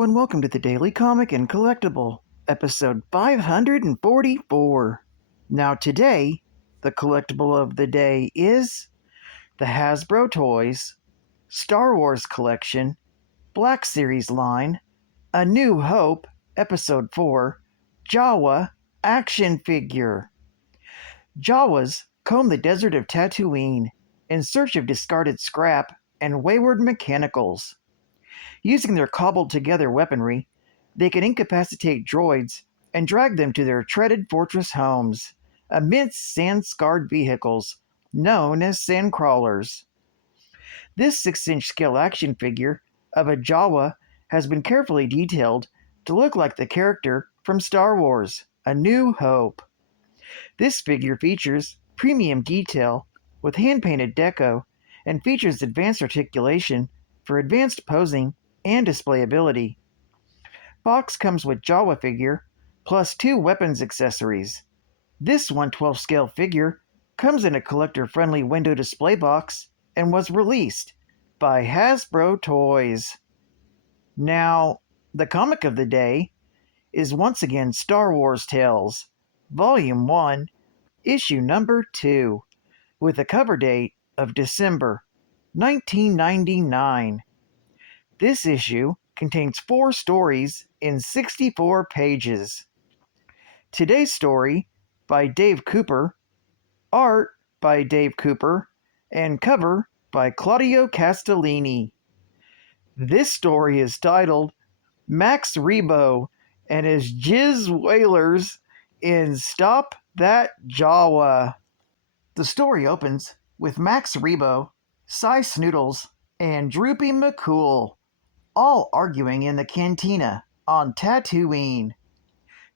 Hello and welcome to the Daily Comic and Collectible, episode 544. Now today, the collectible of the day is the Hasbro Toys, Star Wars Collection, Black Series line, A New Hope, episode 4, Jawa action figure. Jawas comb the desert of Tatooine in search of discarded scrap and wayward mechanicals. Using their cobbled-together weaponry, they can incapacitate droids and drag them to their treaded fortress homes, amidst sand-scarred vehicles known as sandcrawlers. This 6-inch scale action figure of a Jawa has been carefully detailed to look like the character from Star Wars: A New Hope. This figure features premium detail with hand-painted deco and features advanced articulation for advanced posing and displayability. Box comes with Jawa figure plus 2 weapons accessories. This 1/12 scale figure comes in a collector-friendly window display box and was released by Hasbro Toys. Now, the comic of the day is once again Star Wars Tales, Volume 1, Issue Number 2, with a cover date of December 1999. This issue contains 4 stories in 64 pages. Today's story, by Dave Cooper, art by Dave Cooper, and cover by Claudio Castellini. This story is titled Max Rebo and his Jizz Whalers in Stop That Jawa. The story opens with Max Rebo, Cy Snoodles, and Droopy McCool all arguing in the cantina on Tatooine.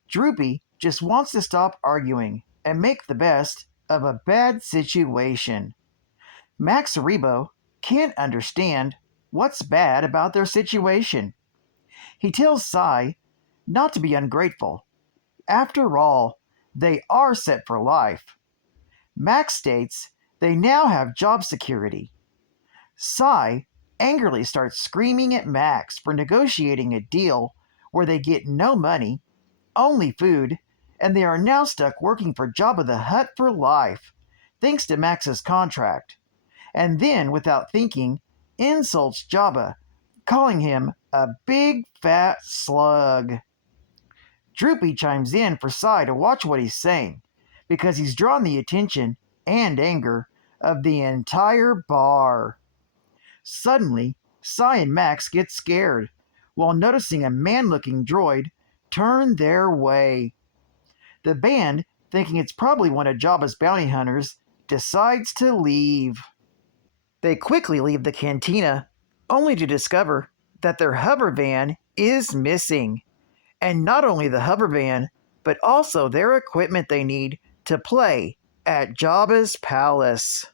Droopy just wants to stop arguing and make the best of a bad situation. Max Rebo can't understand what's bad about their situation. He tells Cy not to be ungrateful. After all, they are set for life. Max states they now have job security. Cy angrily starts screaming at Max for negotiating a deal where they get no money, only food, and they are now stuck working for Jabba the Hutt for life, thanks to Max's contract. And then, without thinking, insults Jabba, calling him a big fat slug. Droopy chimes in for Cy to watch what he's saying, because he's drawn the attention and anger of the entire bar. Suddenly, Cy and Max get scared while noticing a man-looking droid turn their way. The band, thinking it's probably one of Jabba's bounty hunters, decides to leave. They quickly leave the cantina, only to discover that their hover van is missing. And not only the hover van, but also their equipment they need to play at Jabba's palace.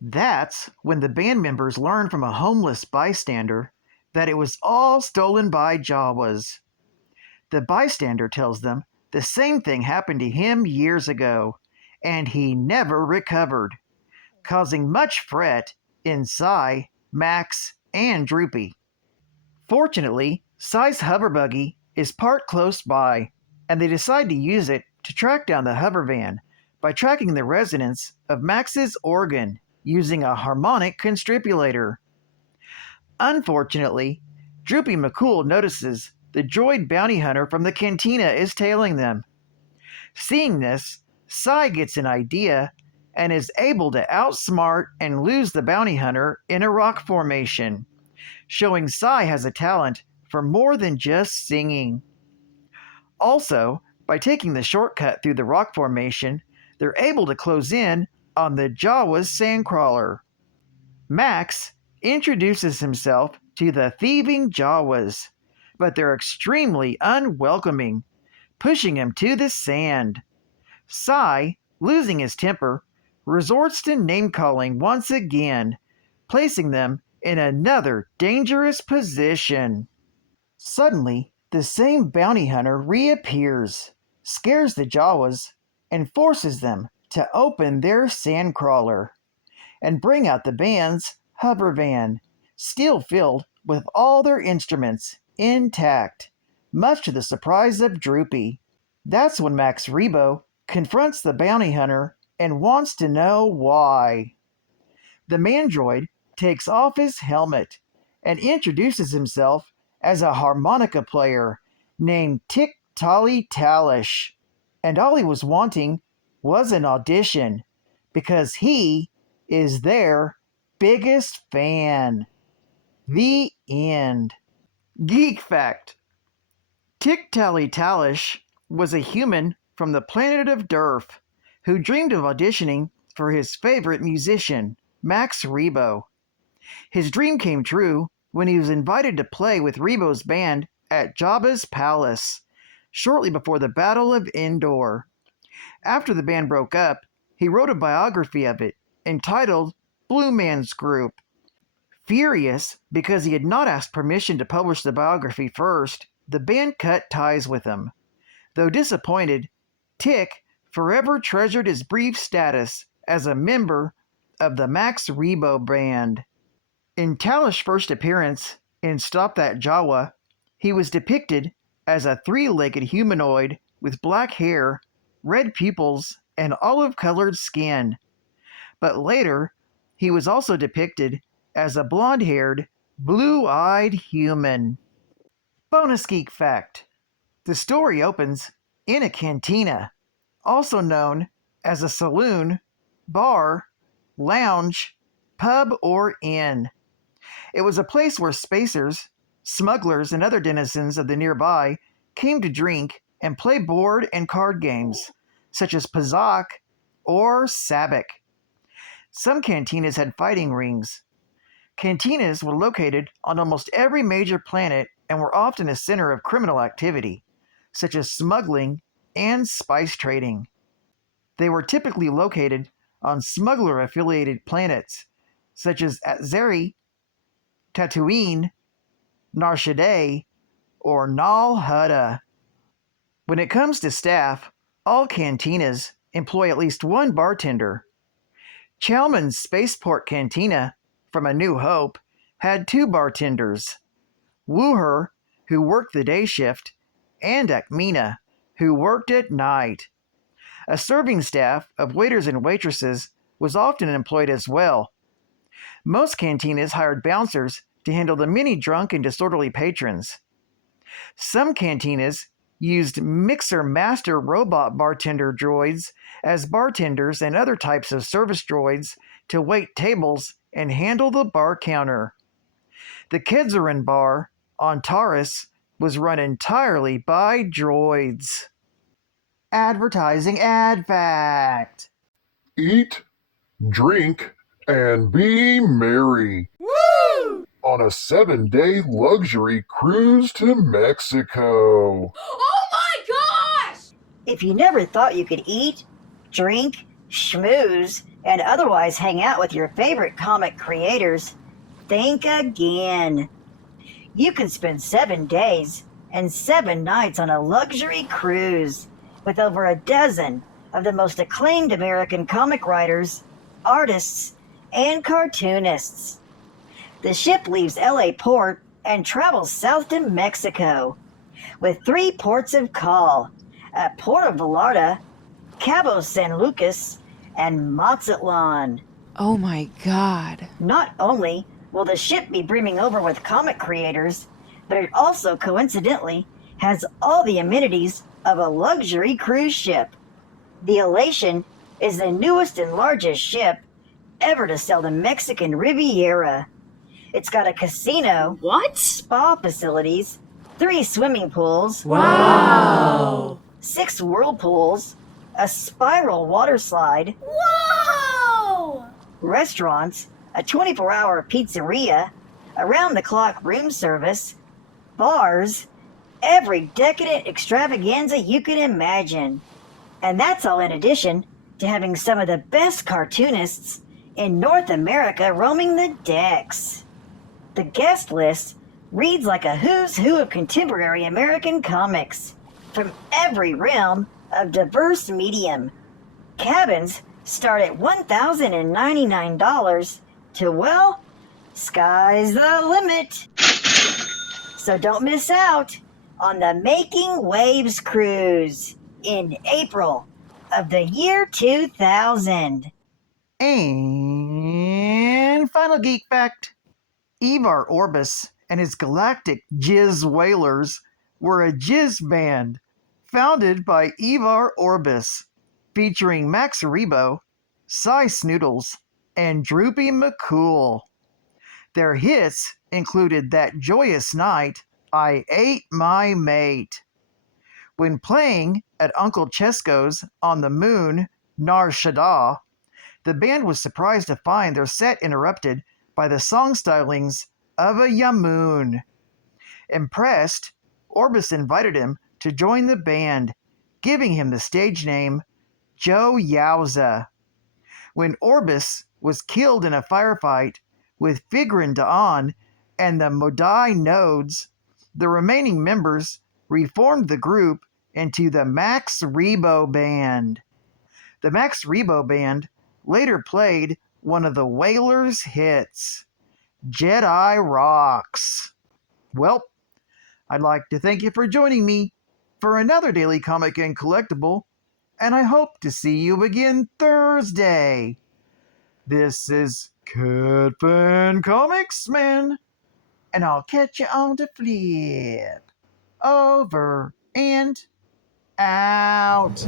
That's when the band members learn from a homeless bystander that it was all stolen by Jawas. The bystander tells them the same thing happened to him years ago, and he never recovered, causing much fret in Cy, Max, and Droopy. Fortunately, Cy's hover buggy is parked close by, and they decide to use it to track down the hover van by tracking the resonance of Max's organ using a harmonic constribulator. Unfortunately, Droopy McCool notices the droid bounty hunter from the cantina is tailing them. Seeing this, Cy gets an idea and is able to outsmart and lose the bounty hunter in a rock formation, showing Cy has a talent for more than just singing. Also, by taking the shortcut through the rock formation, they're able to close in on the Jawa's sandcrawler. Max introduces himself to the thieving Jawas, but they're extremely unwelcoming, pushing him to the sand. Cy, losing his temper, resorts to name-calling once again, placing them in another dangerous position. Suddenly, the same bounty hunter reappears, scares the Jawas, and forces them to open their sandcrawler and bring out the band's hover van, still filled with all their instruments intact, much to the surprise of Droopy. That's when Max Rebo confronts the bounty hunter and wants to know why. The mandroid takes off his helmet and introduces himself as a harmonica player named THRU. And all he was wanting was an audition because he is their biggest fan. The end. Geek fact: THRU was a human from the planet of Durf who dreamed of auditioning for his favorite musician, Max Rebo. His dream came true when he was invited to play with Rebo's band at Jabba's palace, shortly before the Battle of Endor. After the band broke up, he wrote a biography of it, entitled Blue Man's Group. Furious because he had not asked permission to publish the biography first, the band cut ties with him. Though disappointed, Tick forever treasured his brief status as a member of the Max Rebo band. In Talish's first appearance in Stop That Jawa, he was depicted as a three-legged humanoid with black hair, red pupils, and olive-colored skin. But later, he was also depicted as a blonde-haired, blue-eyed human. Bonus geek fact: the story opens in a cantina, also known as a saloon, bar, lounge, pub, or inn. It was a place where spacers, smugglers, and other denizens of the nearby came to drink and play board and card games, such as Pazak or Sabak. Some cantinas had fighting rings. Cantinas were located on almost every major planet and were often a center of criminal activity, such as smuggling and spice trading. They were typically located on smuggler-affiliated planets, such as Atzeri, Tatooine, Nar Shaddaa, or Nal Hutta. When it comes to staff, all cantinas employ at least one bartender. Chalmun's Spaceport Cantina from A New Hope had two bartenders, Wooher, who worked the day shift, and Akmina, who worked at night. A serving staff of waiters and waitresses was often employed as well. Most cantinas hired bouncers to handle the many drunk and disorderly patrons. Some cantinas used Mixer Master robot bartender droids as bartenders and other types of service droids to wait tables and handle the bar counter. The Kedzerin bar on Taurus was run entirely by droids. Advertising ad fact: Eat, drink, and be merry. Woo! On a 7-day luxury cruise to Mexico. Oh my gosh! If you never thought you could eat, drink, schmooze, and otherwise hang out with your favorite comic creators, think again. You can spend 7 days and 7 nights on a luxury cruise with over a dozen of the most acclaimed American comic writers, artists, and cartoonists. The ship leaves LA Port and travels south to Mexico, with 3 ports of call at Puerto Vallarta, Cabo San Lucas, and Mazatlan. Oh my God. Not only will the ship be brimming over with comic creators, but it also coincidentally has all the amenities of a luxury cruise ship. The Elation is the newest and largest ship ever to sail the Mexican Riviera. It's got a casino, spa facilities, 3 swimming pools, Wow. 6 whirlpools, a spiral water slide, Whoa! restaurants, a 24-hour pizzeria, around-the-clock room service, bars, every decadent extravaganza you can imagine. And that's all in addition to having some of the best cartoonists in North America roaming the decks. The guest list reads like a who's who of contemporary American comics from every realm of diverse medium. Cabins start at $1,099 to, well, sky's the limit. So don't miss out on the Making Waves cruise in April of the year 2000. And final geek fact. Ivar Orbis and his galactic jizz whalers were a jizz band founded by Ivar Orbis, featuring Max Rebo, Cy Snoodles, and Droopy McCool. Their hits included That Joyous Night, I Ate My Mate. When playing at Uncle Chesko's on the moon, Nar Shaddaa, the band was surprised to find their set interrupted by the song stylings of a Yamoon. Impressed, Orbis invited him to join the band, giving him the stage name Joe Yowza. When Orbis was killed in a firefight with Figrin D'An and the Modai Nodes, the remaining members reformed the group into the Max Rebo Band. The Max Rebo Band later played one of the Whalers' hits, Jedi Rocks. Well, I'd like to thank you for joining me for another Daily Comic and Collectible, and I hope to see you again Thursday. This is Catfan Comics Man, and I'll catch you on the flip. Over and out.